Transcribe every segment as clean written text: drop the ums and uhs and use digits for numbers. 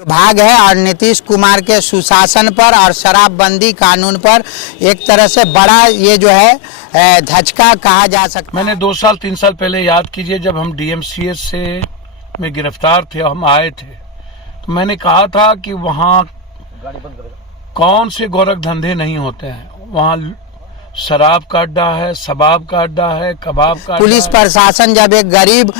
भाग है और नीतीश कुमार के सुशासन पर और शराबबंदी कानून पर एक तरह से बड़ा ये जो है धचका कहा जा सकता है। मैंने 2 साल 3 साल पहले याद कीजिए जब हम डीएमसीएच से में गिरफ्तार थे, हम आए थे तो मैंने कहा था कि वहाँ कौन से गोरख धंधे नहीं होते हैं। वहाँ शराब का अड्डा है, शबाब का अड्डा है, कबाब का। पुलिस प्रशासन जब एक गरीब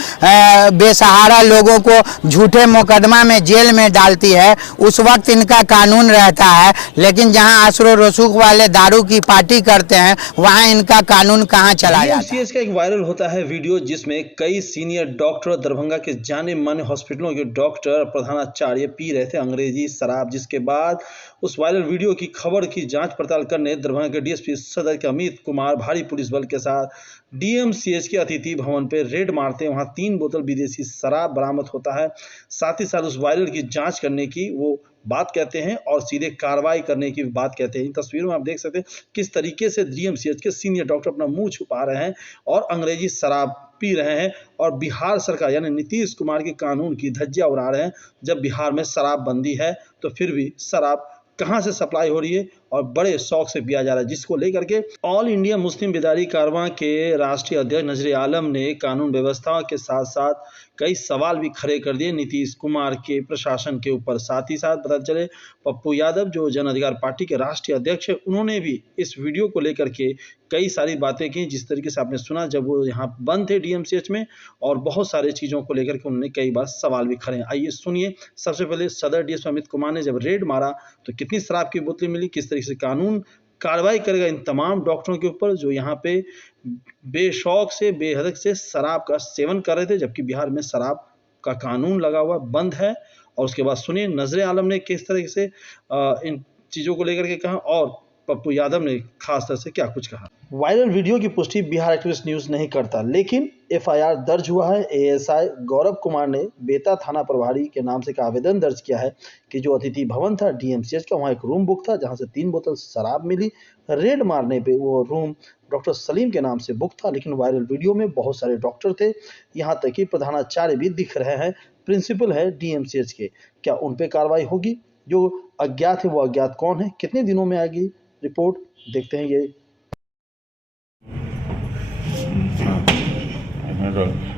बेसहारा लोगों को झूठे मुकदमा में जेल में डालती है उस वक्त इनका कानून रहता है, लेकिन जहां असरो रसूख वाले दारू की पार्टी करते हैं वहां इनका कानून कहां चला जाता है। डीएमसीएच का एक वायरल होता है वीडियो जिसमें कई सीनियर डॉक्टर दरभंगा के जाने माने हॉस्पिटलों के डॉक्टर प्रधानाचार्य पी रहे थे अंग्रेजी शराब, जिसके बाद उस वायरल वीडियो की खबर की जांच पड़ताल करने दरभंगा के डीएसपी सदर के अमित कुमार भारी पुलिस बल के साथ डीएमसीएच के अतिथि भवन पर रेड मारते हैं। वहां 3 बोतल विदेशी शराब बरामद होता है। साथ ही साथ उस वायरल की जांच करने की वो बात कहते हैं और सीधे कार्रवाई करने की बात कहते हैं। इन तस्वीरों में आप देख सकते हैं किस तरीके से डीएमसीएच के सीनियर डॉक्टर अपना मुंह छुपा रहे हैं और अंग्रेजी शराब पी रहे हैं और बिहार सरकार यानी नीतीश कुमार के कानून की धज्जियां उड़ा रहे हैं। जब बिहार में शराबबंदी है तो फिर भी शराब कहां से सप्लाई हो रही है और बड़े शौक से पिया जा रहा है, जिसको लेकर के ऑल इंडिया मुस्लिम बेदारी कारवां के राष्ट्रीय अध्यक्ष नजरे आलम ने कानून व्यवस्था के साथ साथ कई सवाल भी खड़े कर दिए नीतीश कुमार के प्रशासन के ऊपर। साथ ही साथ पता चले पप्पू यादव जो जन अधिकार पार्टी के राष्ट्रीय अध्यक्ष है, उन्होंने भी इस वीडियो को लेकर के कई सारी बातें की, जिस तरीके से आपने सुना जब वो यहाँ बंद थे डीएमसीएच में, और बहुत सारे चीज़ों को लेकर के उन्होंने कई बार सवाल भी खड़े। आइए सुनिए। सबसे पहले सदर डीएसपी अमित कुमार ने जब रेड मारा तो कितनी शराब की बोतलें मिली, किस तरीके से कानून कार्रवाई करेगा इन तमाम डॉक्टरों के ऊपर जो यहाँ पे बेशौक से बेहद से शराब का सेवन कर रहे थे, जबकि बिहार में शराब का कानून लगा हुआ बंद है। और उसके बाद सुनिए नजरे आलम ने किस तरह से इन चीज़ों को लेकर के कहा और पप्पू यादव ने खास तरह से क्या कुछ कहा। वायरल वीडियो की पुष्टि बिहार एक्टिविस्ट न्यूज नहीं करता, लेकिन एफआईआर दर्ज हुआ है। एएसआई गौरव कुमार ने बेता थाना प्रभारी के नाम से एक आवेदन दर्ज किया है कि जो अतिथि भवन था डीएमसीएच का, वहाँ एक रूम बुक था जहाँ से 3 बोतल शराब मिली। रेड मारने पे वो रूम डॉक्टर सलीम के नाम से बुक था, लेकिन वायरल वीडियो में बहुत सारे डॉक्टर थे, यहाँ तक कि प्रधानाचार्य भी दिख रहे हैं, प्रिंसिपल है डीएमसीएच के। क्या उन पे कार्रवाई होगी? जो अज्ञात है वो अज्ञात कौन है, कितने दिनों में आएगी रिपोर्ट, देखते हैं। ये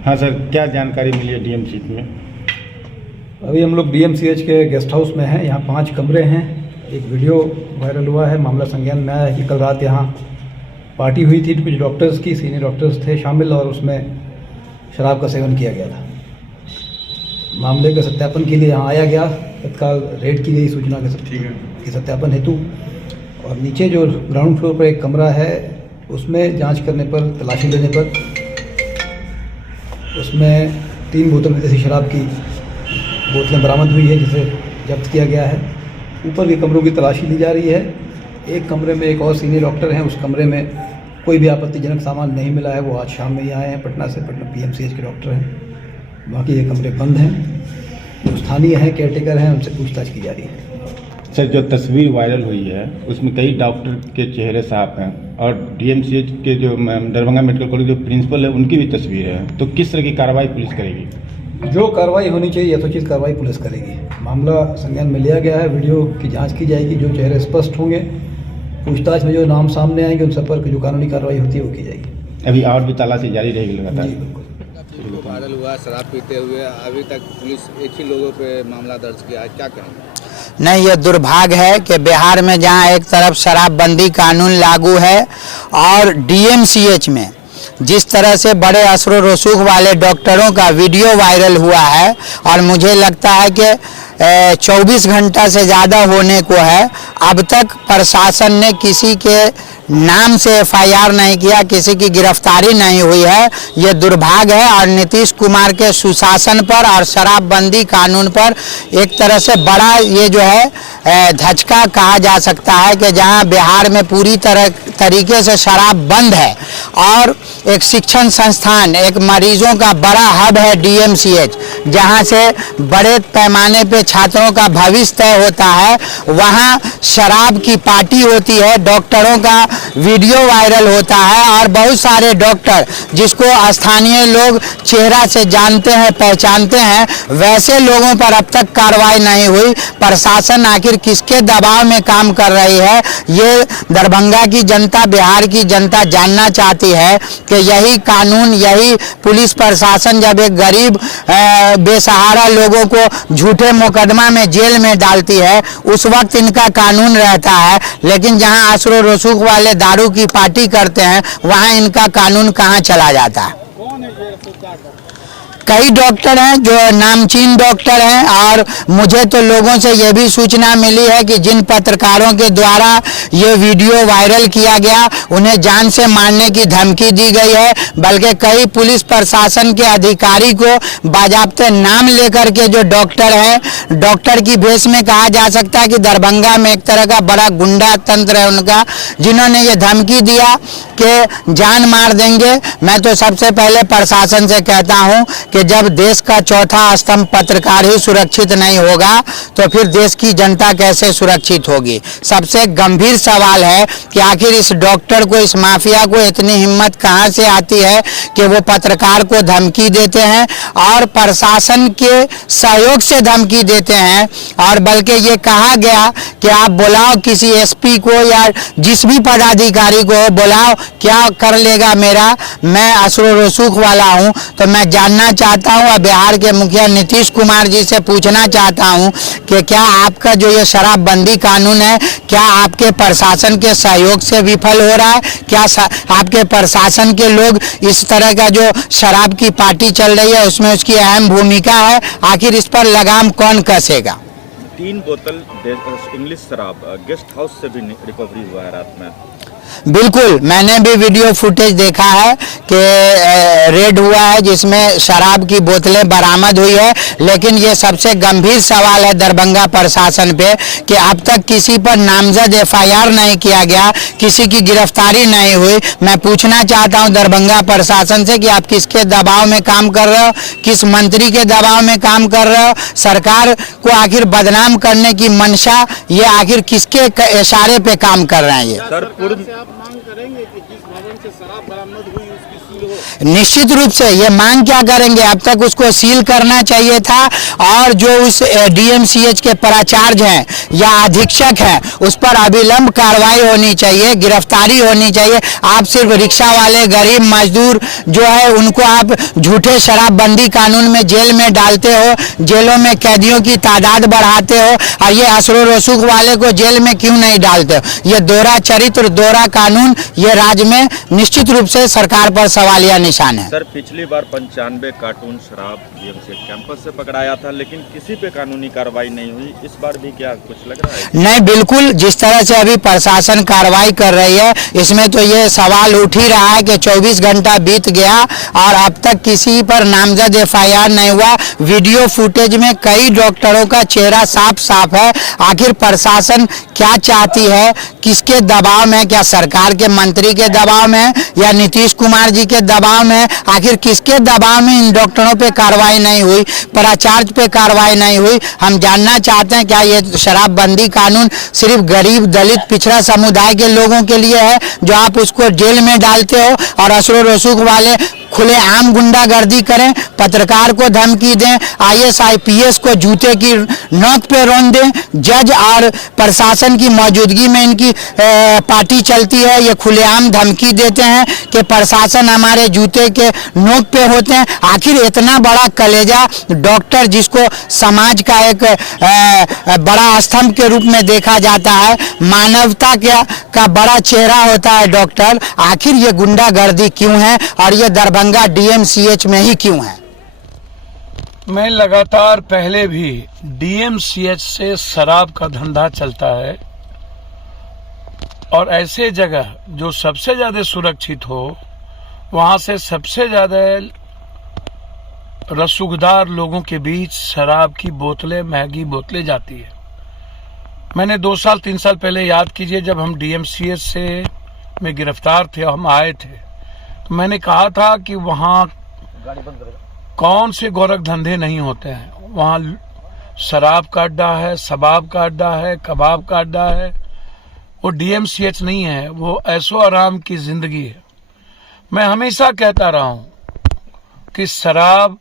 हाँ सर, क्या जानकारी मिली है डीएमसीएच में? अभी हम लोग डीएमसीएच के गेस्ट हाउस में हैं। यहाँ 5 कमरे हैं। एक वीडियो वायरल हुआ है, मामला संज्ञान में आया है कि कल रात यहाँ पार्टी हुई थी, कुछ डॉक्टर्स की, सीनियर डॉक्टर्स थे शामिल और उसमें शराब का सेवन किया गया था। मामले के सत्यापन के लिए यहाँ आया गया, तत्काल रेड की गई सूचना के सत्यापन हेतु। और नीचे जो ग्राउंड फ्लोर पर एक कमरा है उसमें जांच करने पर, तलाशी लेने पर उसमें 3 बोतल विदेशी शराब की बोतलें बरामद हुई है, जिसे जब्त किया गया है। ऊपर के कमरों की तलाशी ली जा रही है। एक कमरे में एक और सीनियर डॉक्टर हैं, उस कमरे में कोई भी आपत्तिजनक सामान नहीं मिला है। वो आज शाम में ही आए हैं पटना से, पटना पीएमसीएच के डॉक्टर हैं। बाकी ये कमरे बंद हैं। जो स्थानीय हैं, केयरटेकर हैं, उनसे पूछताछ की जा रही है। सर, जो तस्वीर वायरल हुई है उसमें कई डॉक्टर के चेहरे साफ हैं और डीएमसीएच के जो दरभंगा मेडिकल कॉलेज जो प्रिंसिपल है उनकी भी तस्वीर है, तो किस तरह की कार्रवाई पुलिस करेगी? जो कार्रवाई होनी चाहिए यथोचित कार्रवाई पुलिस करेगी। मामला संज्ञान में लिया गया है, वीडियो की जांच की जाएगी। जो चेहरे स्पष्ट होंगे, पूछताछ में जो नाम सामने आएंगे, उन सब पर जो कानूनी कार्रवाई होती है वो की जाएगी। अभी और भी तलाशी जारी रहेगी लगातार? जी बिल्कुल। वायरल हुआ शराब पीते हुए, अभी तक पुलिस एक ही लोगों पे मामला दर्ज किया है, क्या कहेंगे? नहीं, ये दुर्भाग्य है कि बिहार में जहां एक तरफ शराबबंदी कानून लागू है और डीएमसीएच में जिस तरह से बड़े असरो रसूख वाले डॉक्टरों का वीडियो वायरल हुआ है, और मुझे लगता है कि 24 घंटा से ज़्यादा होने को है, अब तक प्रशासन ने किसी के नाम से एफआईआर नहीं किया, किसी की गिरफ्तारी नहीं हुई है। ये दुर्भाग्य है और नीतीश कुमार के सुशासन पर और शराबबंदी कानून पर एक तरह से बड़ा ये जो है धचका कहा जा सकता है कि जहां बिहार में पूरी तरीके से शराब बंद है और एक शिक्षण संस्थान, एक मरीजों का बड़ा हब है DMCH, जहां से बड़े पैमाने पे छात्रों का भविष्य तय होता है। वहां शराब की पार्टी होती है, डॉक्टरों का वीडियो वायरल होता है और बहुत सारे डॉक्टर जिसको स्थानीय लोग चेहरा से जानते हैं, पहचानते हैं, वैसे लोगों पर अब तक कार्रवाई नहीं हुई। प्रशासन आखिर किसके दबाव में काम कर रही है, ये दरभंगा की जनता, बिहार की जनता जानना चाहती है कि यही कानून, यही पुलिस प्रशासन जब एक गरीब बेसहारा लोगों को झूठे मुकदमा में जेल में डालती है, उस वक्त इनका कानून रहता है, लेकिन जहां असरो रसूख वाले दारू की पार्टी करते हैं वहां इनका कानून कहां चला जाता है। कई डॉक्टर हैं जो नामचीन डॉक्टर हैं और मुझे तो लोगों से ये भी सूचना मिली है कि जिन पत्रकारों के द्वारा ये वीडियो वायरल किया गया उन्हें जान से मारने की धमकी दी गई है, बल्कि कई पुलिस प्रशासन के अधिकारी को बाजाप्ते नाम लेकर के जो डॉक्टर हैं, डॉक्टर की भेष में कहा जा सकता है कि दरभंगा में एक तरह का बड़ा गुंडा तंत्र है उनका, जिन्होंने ये धमकी दिया कि जान मार देंगे। मैं तो सबसे पहले प्रशासन से कहता हूं कि जब देश का चौथा स्तंभ पत्रकार ही सुरक्षित नहीं होगा तो फिर देश की जनता कैसे सुरक्षित होगी। सबसे गंभीर सवाल है कि आखिर इस डॉक्टर को, इस माफिया को इतनी हिम्मत कहां से आती है कि वो पत्रकार को धमकी देते हैं और प्रशासन के सहयोग से धमकी देते हैं। और बल्कि ये कहा गया कि आप बुलाओ किसी SP को या जिस भी पदाधिकारी को बुलाओ, क्या कर लेगा मेरा, मैं असरो रसूख वाला हूं। तो मैं जानना चाहता हूं और बिहार के मुखिया नीतीश कुमार जी से पूछना चाहता हूं कि क्या आपका जो ये शराबबंदी कानून है, क्या आपके प्रशासन के सहयोग से विफल हो रहा है? क्या आपके प्रशासन के लोग इस तरह का जो शराब की पार्टी चल रही है उसमें उसकी अहम भूमिका है? आखिर इस पर लगाम कौन कसेगा? 3 बोतल इंग्लिश शराब गेस्ट हाउस से भी रिकवरी हुआ है रात में। बिल्कुल, मैंने भी वीडियो फुटेज देखा है कि रेड हुआ है जिसमें शराब की बोतलें बरामद हुई है, लेकिन ये सबसे गंभीर सवाल है दरभंगा प्रशासन पे कि अब तक किसी पर नामजद FIR नहीं किया गया, किसी की गिरफ्तारी नहीं हुई। मैं पूछना चाहता हूं दरभंगा प्रशासन से कि आप किसके दबाव में काम कर रहे हो, किस मंत्री के दबाव में काम कर रहे हो? सरकार को आखिर बदनाम करने की मंशा, ये आखिर किसके इशारे पे काम कर रहे हैं? ये निश्चित रूप से ये मांग क्या करेंगे, अब तक उसको सील करना चाहिए था और जो उस DMCH के प्राचार्य हैं या अधीक्षक हैं उस पर अविलंब कार्रवाई होनी चाहिए, गिरफ्तारी होनी चाहिए। आप सिर्फ रिक्शा वाले गरीब मजदूर जो है उनको आप झूठे शराबबंदी कानून में जेल में डालते हो, जेलों में कैदियों की तादाद बढ़ाते हो, और ये असरो रसूख वाले को जेल में क्यों नहीं डालते हो? ये दोहरा चरित्र, दोहरा कानून, ये राज्य में निश्चित रूप से सरकार पर सवालिया निशान है। सर, पिछली बार 95 कार्टून शराब DMCH कैंपस से पकड़ाया था, लेकिन किसी पे कानूनी कार्रवाई नहीं हुई। इस बार भी क्या कुछ लग रहा है? नहीं, बिल्कुल जिस तरह से अभी प्रशासन कार्रवाई कर रही है इसमें तो ये सवाल उठ ही रहा है कि 24 घंटा बीत गया और अब तक किसी पर नामजद FIR नहीं हुआ। वीडियो फुटेज में कई डॉक्टरों का चेहरा साफ साफ है। आखिर प्रशासन क्या चाहती है, किसके दबाव में? क्या सरकार के मंत्री के दबाव में या नीतीश कुमार जी के दबाव में? आखिर किसके दबाव में इन डॉक्टरों पे कार्रवाई नहीं हुई, प्राचार्य पे कार्रवाई नहीं हुई? हम जानना चाहते हैं क्या ये शराबबंदी कानून सिर्फ गरीब, दलित, पिछड़ा समुदाय के लोगों के लिए है जो आप उसको जेल में डालते हो और असरो रसूख वाले खुले आम गुंडागर्दी करें, पत्रकार को धमकी दें, IAS IPS को जूते की नोक पे रौंद दें, जज और प्रशासन की मौजूदगी में इनकी पार्टी चलती है, ये खुलेआम धमकी देते हैं कि प्रशासन हमारे जूते के नोक पे होते हैं। आखिर इतना बड़ा कलेजा डॉक्टर जिसको समाज का एक बड़ा स्तंभ के रूप में देखा जाता है, मानवता का बड़ा चेहरा होता है डॉक्टर, आखिर ये गुंडागर्दी क्यों है और ये दरभंगा DMCH में ही क्यों है? मैं लगातार पहले भी DMCH से शराब का धंधा चलता है और ऐसे जगह जो सबसे ज्यादा सुरक्षित हो वहां से सबसे ज्यादा रसूखदार लोगों के बीच शराब की बोतलें, महंगी बोतलें जाती है। मैंने 2 साल 3 साल पहले याद कीजिए जब हम DMCH से में गिरफ्तार थे, हम आए थे, तो मैंने कहा था कि वहाँ कौन से गोरख धंधे नहीं होते हैं। वहाँ शराब का अड्डा है, शबाब का अड्डा है, कबाब का अड्डा है। वो डीएमसीएच नहीं है, वो ऐशो आराम की जिंदगी है। मैं हमेशा कहता रहा हूं कि शराब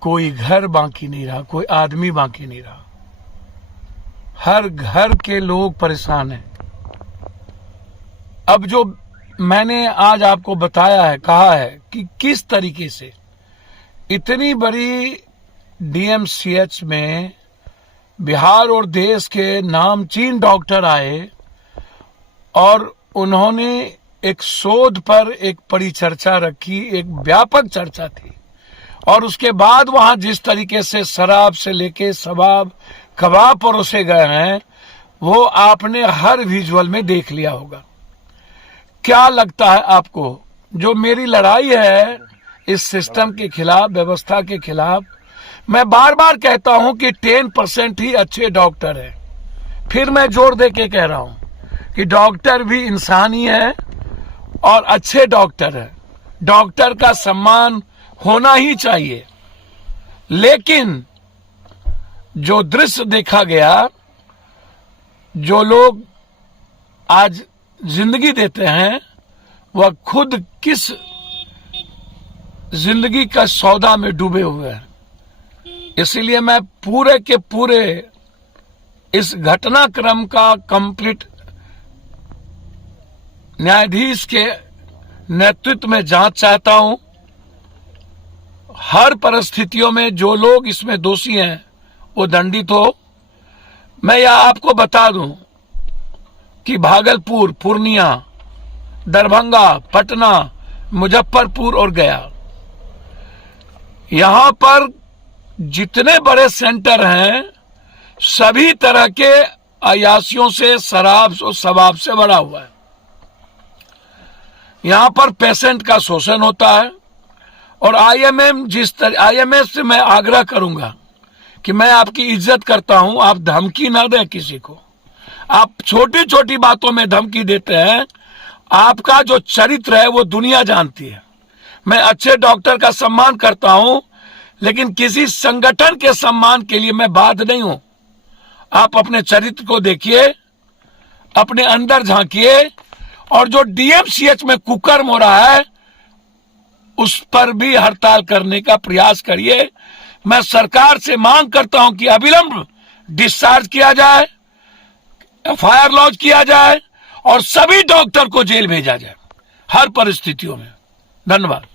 कोई घर बाकी नहीं रहा, कोई आदमी बाकी नहीं रहा। हर घर के लोग परेशान हैं। अब जो मैंने आज आपको बताया है, कहा है कि किस तरीके से इतनी बड़ी डीएमसीएच में बिहार और देश के नामचीन डॉक्टर आए और उन्होंने एक शोध पर एक परिचर्चा रखी, एक व्यापक चर्चा थी। और उसके बाद वहां जिस तरीके से शराब से लेके शबाब कबाब परोसे गए हैं, वो आपने हर विजुअल में देख लिया होगा। क्या लगता है आपको, जो मेरी लड़ाई है इस सिस्टम के खिलाफ, व्यवस्था के खिलाफ, मैं बार बार कहता हूं कि 10% ही अच्छे डॉक्टर हैं। फिर मैं जोर दे के कह रहा हूं कि डॉक्टर भी इंसान ही है और अच्छे डॉक्टर हैं। डॉक्टर का सम्मान होना ही चाहिए। लेकिन जो दृश्य देखा गया, जो लोग आज जिंदगी देते हैं, वह खुद किस जिंदगी का सौदा में डूबे हुए हैं। इसलिए मैं पूरे के पूरे इस घटनाक्रम का कंप्लीट न्यायाधीश के नेतृत्व में जांच चाहता हूं। हर परिस्थितियों में जो लोग इसमें दोषी हैं वो दंडित हो। मैं यह आपको बता दूं कि भागलपुर, पूर्णिया, दरभंगा, पटना, मुजफ्फरपुर और गया, यहां पर जितने बड़े सेंटर हैं, सभी तरह के अयाशियों से, शराब और शबाब से भरा हुआ है। यहां पर पेशेंट का शोषण होता है। और आईएमए से मैं आग्रह करूंगा कि मैं आपकी इज्जत करता हूं, आप धमकी ना दें किसी को। आप छोटी छोटी बातों में धमकी देते हैं। आपका जो चरित्र है वो दुनिया जानती है। मैं अच्छे डॉक्टर का सम्मान करता हूं, लेकिन किसी संगठन के सम्मान के लिए मैं बाध्य नहीं हूं। आप अपने चरित्र को देखिए, अपने अंदर झांकिए, और जो डीएमसीएच में कुकर्म हो रहा है उस पर भी हड़ताल करने का प्रयास करिए। मैं सरकार से मांग करता हूं कि अविलंब डिस्चार्ज किया जाए, एफआईआर लॉन्च किया जाए और सभी डॉक्टर को जेल भेजा जाए हर परिस्थितियों में। धन्यवाद।